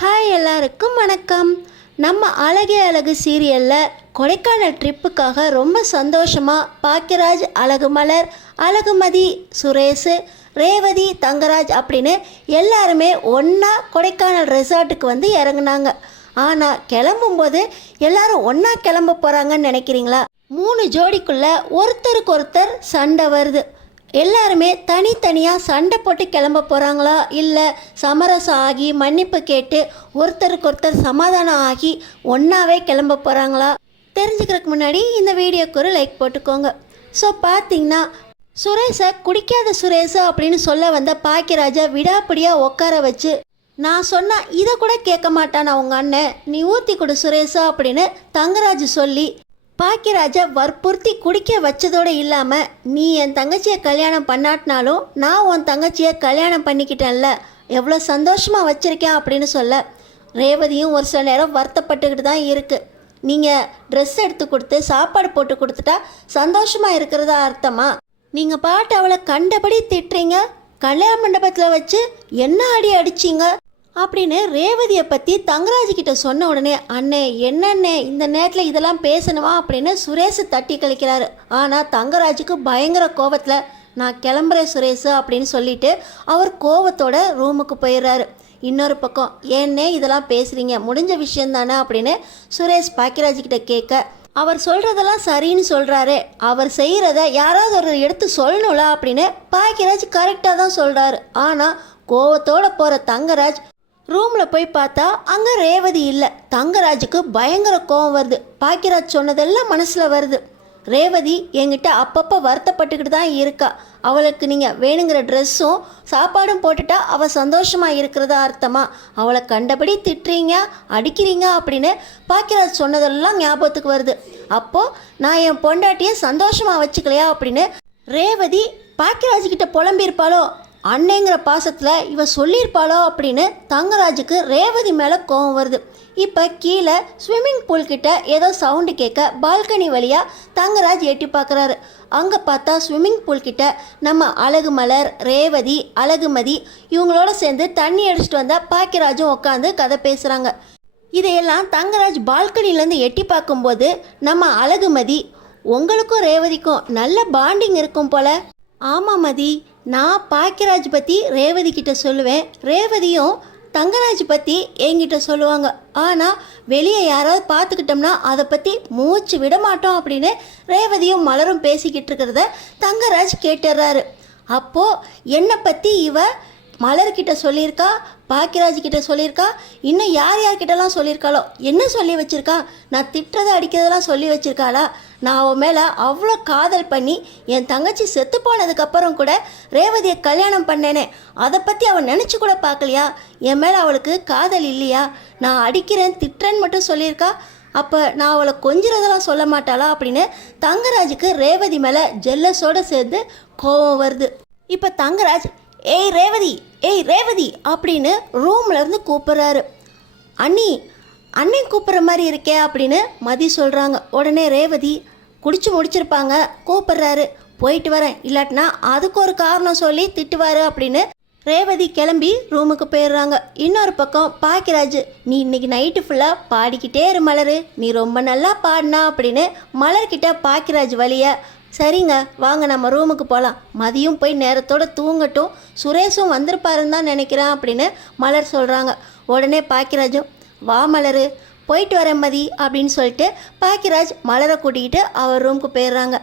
Hi எல்லாருக்கும் வணக்கம். நம்ம அழகே அழகு சீரியலில் கொடைக்கானல் ட்ரிப்புக்காக ரொம்ப சந்தோஷமாக பாக்கியராஜ், அழகுமலர், அழகுமதி, சுரேஷ், ரேவதி, தங்கராஜ் அப்படின்னு எல்லாருமே ஒன்றா கொடைக்கானல் ரெசார்ட்டுக்கு வந்து இறங்குனாங்க. ஆனால் கிளம்பும்போது எல்லாரும் ஒன்றா கிளம்ப போகிறாங்கன்னு நினைக்கிறீங்களா? 3 ஜோடிக்குள்ளே ஒருத்தருக்கு ஒருத்தர் சண்டை வருது. எல்லாருமே தனித்தனியாக சண்டை போட்டு கிளம்ப போகிறாங்களா, இல்லை சமரசம் ஆகி மன்னிப்பு கேட்டு ஒருத்தருக்கு ஒருத்தர் சமாதானம் ஆகி ஒன்றாவே கிளம்ப போகிறாங்களா? தெரிஞ்சுக்கிறதுக்கு முன்னாடி இந்த வீடியோக்கு ஒரு லைக் போட்டுக்கோங்க. ஸோ பார்த்தீங்கன்னா சுரேஷை குடிக்காத சுரேஷா அப்படின்னு சொல்ல வந்த பாக்கியராஜை விடாப்பிடியாக உட்கார வச்சு, நான் சொன்னால் இதை கூட கேட்க மாட்டான் உங்கள் அண்ணன், நீ ஊற்றி கொடு சுரேஷா அப்படின்னு தங்கராஜ் சொல்லி பாக்கியராஜை வற்புறுத்தி குடிக்க வச்சதோடு இல்லாமல், நீ என் தங்கச்சியை கல்யாணம் பண்ணாட்டினாலும் நான் உன் தங்கச்சியை கல்யாணம் பண்ணிக்கிட்டேன்ல, எவ்வளோ சந்தோஷமாக வச்சுருக்கேன் அப்படின்னு சொல்ல ரேவதியும் ஒரு சில நேரம் வருத்தப்பட்டுக்கிட்டு தான் இருக்குது. நீங்கள் ட்ரெஸ் எடுத்து கொடுத்து சாப்பாடு போட்டு கொடுத்துட்டா சந்தோஷமாக இருக்கிறதா அர்த்தமா? நீங்கள் பாட்டு அவளை கண்டபடி திட்டுறீங்க, கல்யாண மண்டபத்தில் வச்சு என்ன அடி அடிச்சிங்க அப்படின்னு ரேவதியை பற்றி தங்கராஜ்கிட்ட சொன்ன உடனே, அண்ணே என்னண்ணே இந்த நேரத்தில் இதெல்லாம் பேசணுமா அப்படின்னு சுரேஷ் தட்டி கழிக்கிறாரு. ஆனால் தங்கராஜுக்கு பயங்கர கோபத்தில், நான் கிளம்புறேன் சுரேஷ் அப்படின்னு சொல்லிட்டு அவர் கோபத்தோட ரூமுக்கு போயிடுறாரு. இன்னொரு பக்கம், ஏன்னே இதெல்லாம் பேசுகிறீங்க, முடிஞ்ச விஷயந்தானே அப்படின்னு சுரேஷ் பாக்கியராஜ்கிட்ட கேட்க, அவர் சொல்கிறதெல்லாம் சரின்னு சொல்கிறாரு, அவர் செய்கிறத யாராவது ஒரு எடுத்து சொல்லணும்ல அப்படின்னு பாக்கியராஜ் கரெக்டாக தான் சொல்கிறாரு. ஆனால் கோவத்தோடு போகிற தங்கராஜ் ரூமில் போய் பார்த்தா அங்கே ரேவதி இல்லை. தங்கராஜுக்கு பயங்கர கோவம் வருது. பாக்கியராஜ் சொன்னதெல்லாம் மனசில் வருது. ரேவதி என்கிட்ட அப்பப்போ வருத்தப்பட்டுக்கிட்டு தான் இருக்கா, அவளுக்கு நீங்கள் வேணுங்கிற ட்ரெஸ்ஸும் சாப்பாடும் போட்டுட்டா அவள் சந்தோஷமாக இருக்கிறதா அர்த்தமா? அவளை கண்டபடி திட்டுறீங்க, அடிக்கிறீங்க அப்படின்னு பாக்கியராஜ் சொன்னதெல்லாம் ஞாபகத்துக்கு வருது. அப்போது நான் என் பொண்டாட்டியை சந்தோஷமாக வச்சுக்கலையா அப்படின்னு ரேவதி பாக்கியராஜ்கிட்ட புலம்பியிருப்பாளோ, அன்னைங்கிற பாசத்தில் இவ சொல்லியிருப்பாளோ அப்படின்னு தங்கராஜுக்கு ரேவதி மேலே கோவம் வருது. இப்போ கீழே ஸ்விம்மிங் பூல் கிட்ட ஏதோ சவுண்டு கேட்க பால்கனி வழியாக தங்கராஜ் எட்டி பார்க்குறாரு. அங்கே பார்த்தா ஸ்விம்மிங் பூல் கிட்ட நம்ம அழகுமலர், ரேவதி, அழகுமதி இவங்களோட சேர்ந்து தண்ணி அடிச்சுட்டு வந்தால் பாக்கியராஜும் உட்காந்து கதை பேசுகிறாங்க. இதையெல்லாம் தங்கராஜ் பால்கனிலேருந்து எட்டி பார்க்கும்போது நம்ம அழகுமதி, உங்களுக்கும் ரேவதிக்கும் நல்ல பாண்டிங் இருக்கும் போல. ஆமாம் மதி, நான் பாக்கியராஜ் பற்றி ரேவதி கிட்ட சொல்லுவேன், ரேவதியும் தங்கராஜ் பற்றி என்கிட்ட சொல்லுவாங்க. ஆனால் வெளியே யாராவது பார்த்துக்கிட்டோம்னா அதை பற்றி மூச்சு விட மாட்டோம் அப்படின்னு ரேவதியும் மலரும் பேசிக்கிட்டு இருக்கிறத தங்கராஜ் கேட்டுறாரு. அப்போது என்னை பற்றி இவ மலர்கிட்ட சொல்லியிருக்கா, பாக்கியராஜ் கிட்ட சொல்லியிருக்கா, இன்னும் யார் யார்கிட்டலாம் சொல்லியிருக்காளோ, என்ன சொல்லி வச்சுருக்கா, நான் திட்டுறதை அடிக்கிறதெல்லாம் சொல்லி வச்சுருக்காளா? நான் அவன் மேலே அவ்வளோ காதல் பண்ணி என் தங்கச்சி செத்து போனதுக்கப்புறம் கூட ரேவதியை கல்யாணம் பண்ணேனே, அதை பற்றி அவன் நினச்சி கூட பார்க்கலையா? என் மேலே அவளுக்கு காதல் இல்லையா? நான் அடிக்கிறேன் திட்டுறேன்னு மட்டும் சொல்லியிருக்கா, அப்போ நான் அவளை கொஞ்சிறதெல்லாம் சொல்ல மாட்டாளா அப்படின்னு தங்கராஜுக்கு ரேவதி மேலே ஜெல்லஸோடு சேர்ந்து கோபம் வருது. இப்போ தங்கராஜ், ஏய் ரேவதி, ஏய் ரேவதி அப்படின்னு ரூம்லேருந்து கூப்பிட்றாரு. அண்ணி, அண்ணன் கூப்பிட்ற மாதிரி இருக்கே அப்படின்னு மதி சொல்கிறாங்க. உடனே ரேவதி, குடிச்சு முடிச்சிருப்பாங்க, கூப்பிட்றாரு, போயிட்டு வரேன், இல்லாட்டினா அதுக்கு ஒரு காரணம் சொல்லி திட்டுவார் அப்படின்னு ரேவதி கிளம்பி ரூமுக்கு போயிடுறாங்க. இன்னொரு பக்கம் பாக்கியராஜ், நீ இன்னைக்கு நைட்டு ஃபுல்லாக பாடிக்கிட்டே இரு மலர், நீ ரொம்ப நல்லா பாடினா அப்படின்னு மலர்கிட்ட பாக்கியராஜ் வழிய, சரிங்க வாங்க நம்ம ரூமுக்கு போகலாம், மதியம் போய் நேரத்தோடு தூங்கட்டும், சுரேஷும் வந்திருப்பாருன்னு தான் நினைக்கிறேன் அப்படின்னு மலர் சொல்கிறாங்க. உடனே பாக்கியராஜும், வா மலர், போயிட்டு வரேன் மதி அப்படின்னு சொல்லிட்டு பாக்கியராஜ் மலரை கூட்டிக்கிட்டு அவர் ரூமுக்கு போயிடுறாங்க.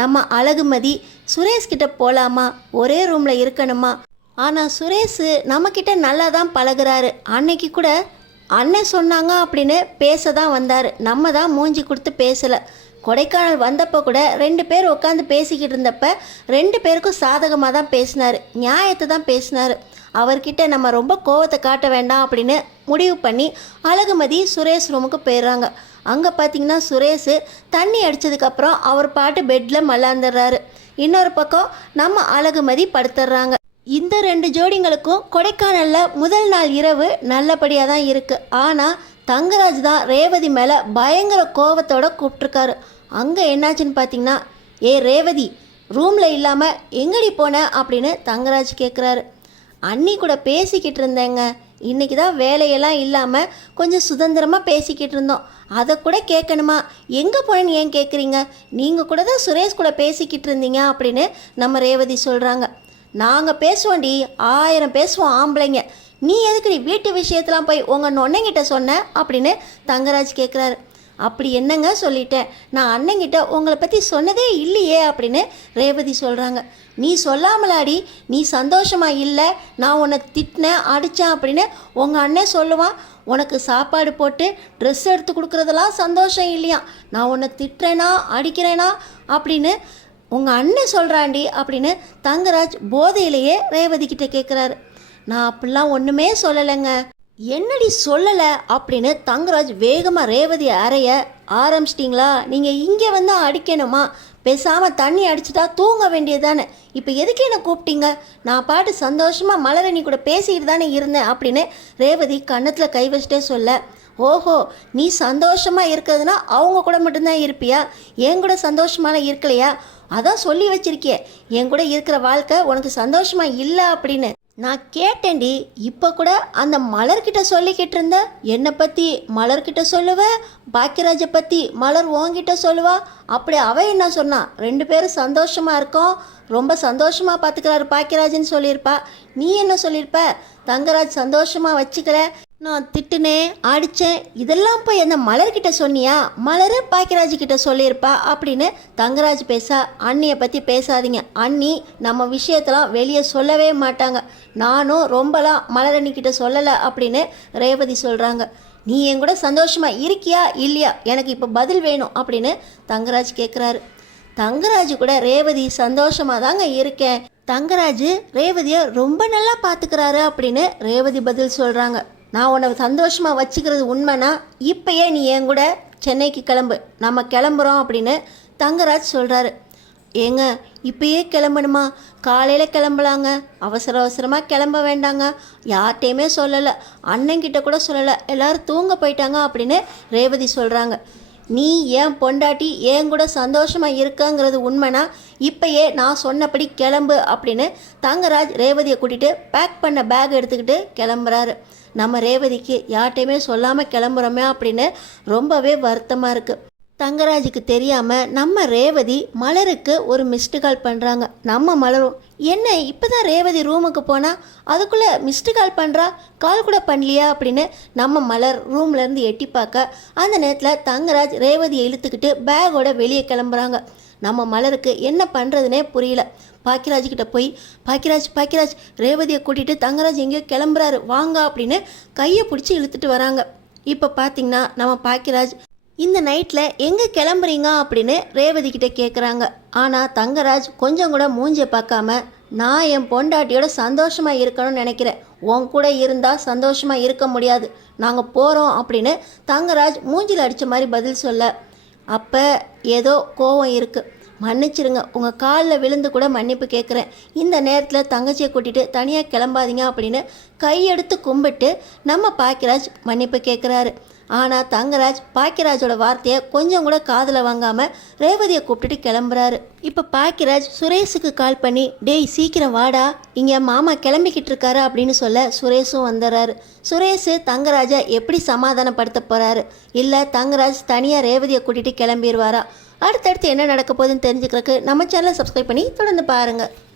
நம்ம அழகுமதி, சுரேஷ்கிட்ட போகலாமா, ஒரே ரூமில் இருக்கணுமா? ஆனால் சுரேஷ் நம்மக்கிட்ட நல்லா தான் பழகுறாரு, அன்னைக்கு கூட அண்ணன் சொன்னாங்க அப்படின்னு பேச தான் வந்தார், நம்ம தான் மூஞ்சி கொடுத்து பேசலை. கொடைக்கானல் வந்தப்போ கூட 2 பேர் உட்காந்து பேசிக்கிட்டு இருந்தப்ப 2 பேருக்கும் சாதகமாக தான் பேசினார், நியாயத்தை தான் பேசினார். அவர்கிட்ட நம்ம ரொம்ப கோவத்தை காட்ட வேண்டாம் அப்படின்னு முடிவு பண்ணி அழகுமதி சுரேஷ் ரூமுக்கு போயிடுறாங்க. அங்கே பார்த்தீங்கன்னா சுரேஷ் தண்ணி அடித்ததுக்கப்புறம் அவர் பாட்டு பெட்டில் மல்லாந்துடுறாரு. இன்னொரு பக்கம் நம்ம அழகுமதி படுத்துடுறாங்க. இந்த 2 ஜோடிங்களுக்கும் கொடைக்கானலில் முதல் நாள் இரவு நல்லபடியாக தான் இருக்குது. ஆனால் தங்கராஜ் தான் ரேவதி மேலே பயங்கர கோபத்தோடு கூப்பிட்ருக்காரு. அங்கே என்னாச்சுன்னு பார்த்தீங்கன்னா, ஏ ரேவதி, ரூமில் இல்லாமல் எங்கடி போன அப்படின்னு தங்கராஜ் கேட்குறாரு. அண்ணி கூட பேசிக்கிட்டு இருந்தேங்க, இன்றைக்கி தான் வேலையெல்லாம் இல்லாமல் கொஞ்சம் சுதந்திரமாக பேசிக்கிட்டு இருந்தோம். அதை கூட கேட்கணுமா? எங்கே போனேன்னு ஏன் கேட்குறீங்க? நீங்கள் கூட தான் சுரேஷ் கூட பேசிக்கிட்டு இருந்தீங்க அப்படின்னு நம்ம ரேவதி சொல்கிறாங்க. நாங்கள் பேசுவோண்டி, 1000 பேசுவோம் ஆம்பளைங்க. நீ எதுக்கு வீட்டு விஷயத்தெலாம் போய் உங்கள் நொண்ணங்கிட்ட சொன்ன அப்படின்னு தங்கராஜ் கேட்குறாரு. அப்படி என்னங்க சொல்லிட்டேன்? நான் அண்ணங்கிட்ட உங்களை பற்றி சொன்னதே இல்லையே அப்படின்னு ரேவதி சொல்கிறாங்க. நீ சொல்லாமலாடி, நீ சந்தோஷமாக இல்லை, நான் உன்னை திட்டினேன் அடித்தேன் அப்படின்னு உங்கள் அண்ணன் சொல்லுவான். உனக்கு சாப்பாடு போட்டு ட்ரெஸ் எடுத்து கொடுக்குறதெல்லாம் சந்தோஷம் இல்லையா? நான் உன்னை திட்டுறேனா அடிக்கிறேனா அப்படின்னு உங்கள் அண்ணன் சொல்கிறாண்டி அப்படின்னு தங்கராஜ் போதையிலேயே ரேவதி கிட்ட கேட்குறாரு. நான் அப்படிலாம் ஒன்றுமே சொல்லலைங்க. என்னடி சொல்லலை அப்படின்னு தங்கராஜ் வேகமாக ரேவதி அறைய ஆரம்பிச்சிட்டிங்களா? நீங்கள் இங்கே வந்து அடிக்கணுமா? பேசாமல் தண்ணி அடிச்சுட்டா தூங்க வேண்டியது தானே. இப்போ எதுக்கு என்னை கூப்பிட்டீங்க? நான் பாட்டு சந்தோஷமாக மலரணி கூட பேசிக்கிட்டு தானே இருந்தேன் அப்படின்னு ரேவதி கன்னத்தில் கை வச்சுட்டே சொல்ல, ஓஹோ, நீ சந்தோஷமாக இருக்கிறதுனா அவங்க கூட மட்டும்தான் இருப்பியா? என் கூட சந்தோஷமாக இருக்கலையா? அதான் சொல்லி வச்சிருக்கிய, என் கூட இருக்கிற வாழ்க்கை உனக்கு சந்தோஷமாக இல்லை அப்படின்னு. நான் கேட்டேன்டி. இப்போ கூட அந்த மலர்கிட்ட சொல்லிக்கிட்டு இருந்த, என்னை பற்றி மலர்கிட்ட சொல்லுவேன், பாக்கியராஜை பற்றி மலர் உன்கிட்ட சொல்லுவா. அப்படி அவ என்ன சொன்னா? 2 பேரும் சந்தோஷமாக இருக்கோம், ரொம்ப சந்தோஷமாக பார்த்துக்கிறாரு பாக்கியராஜன்னு சொல்லியிருப்பா. நீ என்ன சொல்லியிருப்ப? தங்கராஜ் சந்தோஷமாக வச்சுக்கல, நான் திட்டுனேன் அடித்தேன், இதெல்லாம் போய் அந்த மலர்கிட்ட சொன்னியா? மலர் பாக்கியராஜ்கிட்ட சொல்லியிருப்பா அப்படின்னு தங்கராஜ் பேச, அண்ணியை பற்றி பேசாதீங்க, அண்ணி நம்ம விஷயத்தெல்லாம் வெளியே சொல்லவே மாட்டாங்க, நானும் ரொம்பலாம் மலரண்ணிக்கிட்ட சொல்லலை அப்படின்னு ரேவதி சொல்கிறாங்க. நீ என் கூட சந்தோஷமாக இருக்கியா இல்லையா? எனக்கு இப்போ பதில் வேணும் அப்படின்னு தங்கராஜ் கேட்குறாரு. தங்கராஜ் கூட ரேவதி சந்தோஷமாக தாங்க இருக்கேன், தங்கராஜ் ரேவதியை ரொம்ப நல்லா பார்த்துக்கிறாரு அப்படின்னு ரேவதி பதில் சொல்கிறாங்க. நான் உன்னை சந்தோஷமாக வச்சுக்கிறது உண்மைனா இப்போயே நீ என் கூட சென்னைக்கு கிளம்பு, நம்ம கிளம்புறோம் அப்படின்னு தங்கராஜ் சொல்கிறாரு. ஏங்க இப்போயே கிளம்பணுமா? காலையில் கிளம்பலாங்க, அவசர அவசரமாக கிளம்ப வேண்டாங்க, யார்கிட்டையுமே சொல்லலை, அண்ணங்கிட்ட கூட சொல்லலை, எல்லோரும் தூங்க போயிட்டாங்க அப்படின்னு ரேவதி சொல்கிறாங்க. நீ ஏன் பொண்டாட்டி என் கூட சந்தோஷமாக இருக்கங்கிறது உண்மைனா இப்போயே நான் சொன்னபடி கிளம்பு அப்படின்னு தங்கராஜ் ரேவதியை கூட்டிகிட்டு பேக் பண்ண பேக் எடுத்துக்கிட்டு கிளம்புறாரு. நம்ம ரேவதிக்கு யார்கிட்டையுமே சொல்லாமல் கிளம்புறோமே அப்படின்னு ரொம்பவே வருத்தமாக இருக்குது. தங்கராஜுக்கு தெரியாமல் நம்ம ரேவதி மலருக்கு ஒரு மிஸ்டு கால் பண்ணுறாங்க. நம்ம மலரும், என்ன இப்போ தான் ரேவதி ரூமுக்கு போனால் அதுக்குள்ளே மிஸ்டு கால் பண்ணுறா, கால் கூட பண்ணலையா அப்படின்னு நம்ம மலர் ரூம்லேருந்து எட்டி பார்க்க, அந்த நேரத்தில் தங்கராஜ் ரேவதியை இழுத்துக்கிட்டு பேக்கோட வெளியே கிளம்புறாங்க. நம்ம மலருக்கு என்ன பண்ணுறதுனே புரியல. பாக்கியராஜ்கிட்ட போய், பாக்கியராஜ் ரேவதியை கூட்டிகிட்டு தங்கராஜ் எங்கேயோ கிளம்புறாரு வாங்க அப்படின்னு கையை பிடிச்சி இழுத்துட்டு வராங்க. இப்போ பார்த்திங்கன்னா நம்ம பாக்கியராஜ், இந்த நைட்டில் எங்கே கிளம்புறீங்க அப்படின்னு ரேவதி கிட்டே கேட்குறாங்க. ஆனால் தங்கராஜ் கொஞ்சம் கூட மூஞ்சியை பார்க்காம, நான் என் பொண்டாட்டியோட சந்தோஷமாக இருக்கணும்னு நினைக்கிறேன், உன் கூட இருந்தால் சந்தோஷமாக இருக்க முடியாது, நாங்கள் போகிறோம் அப்படின்னு தங்கராஜ் மூஞ்சில் அடித்த மாதிரி பதில் சொல்ல, அப்போ ஏதோ கோவம் இருக்குது, மன்னிச்சிருங்க, உங்கள் காலில் விழுந்து கூட மன்னிப்பு கேட்குறேன், இந்த நேரத்தில் தங்கச்சியை கூட்டிகிட்டு தனியாக கிளம்பாதீங்க அப்படின்னு கையெடுத்து கும்பிட்டு நம்ம பாக்கியராஜ் மன்னிப்பு கேட்குறாரு. ஆனால் தங்கராஜ் பாக்கியராஜோட வார்த்தையை கொஞ்சம் கூட காதில் வாங்காமல் ரேவதியை கூப்பிட்டுட்டு கிளம்புறாரு. இப்போ பாக்கியராஜ் சுரேஷுக்கு கால் பண்ணி, டேய் சீக்கிரம் வாடா, இங்கே மாமா கிளம்பிக்கிட்டு இருக்காரு அப்படின்னு சொல்ல சுரேஷும் வந்துடுறாரு. சுரேஷ் தங்கராஜை எப்படி சமாதானப்படுத்த போகிறாரு? இல்லை தங்கராஜ் தனியாக ரேவதியை கூட்டிகிட்டு கிளம்பிடுவாரா? அடுத்தடுத்து என்ன நடக்க போகுதுன்னு தெரிஞ்சுக்கிறதுக்கு நம்ம சேனலை சப்ஸ்கிரைப் பண்ணி தொடர்ந்து பாருங்கள்.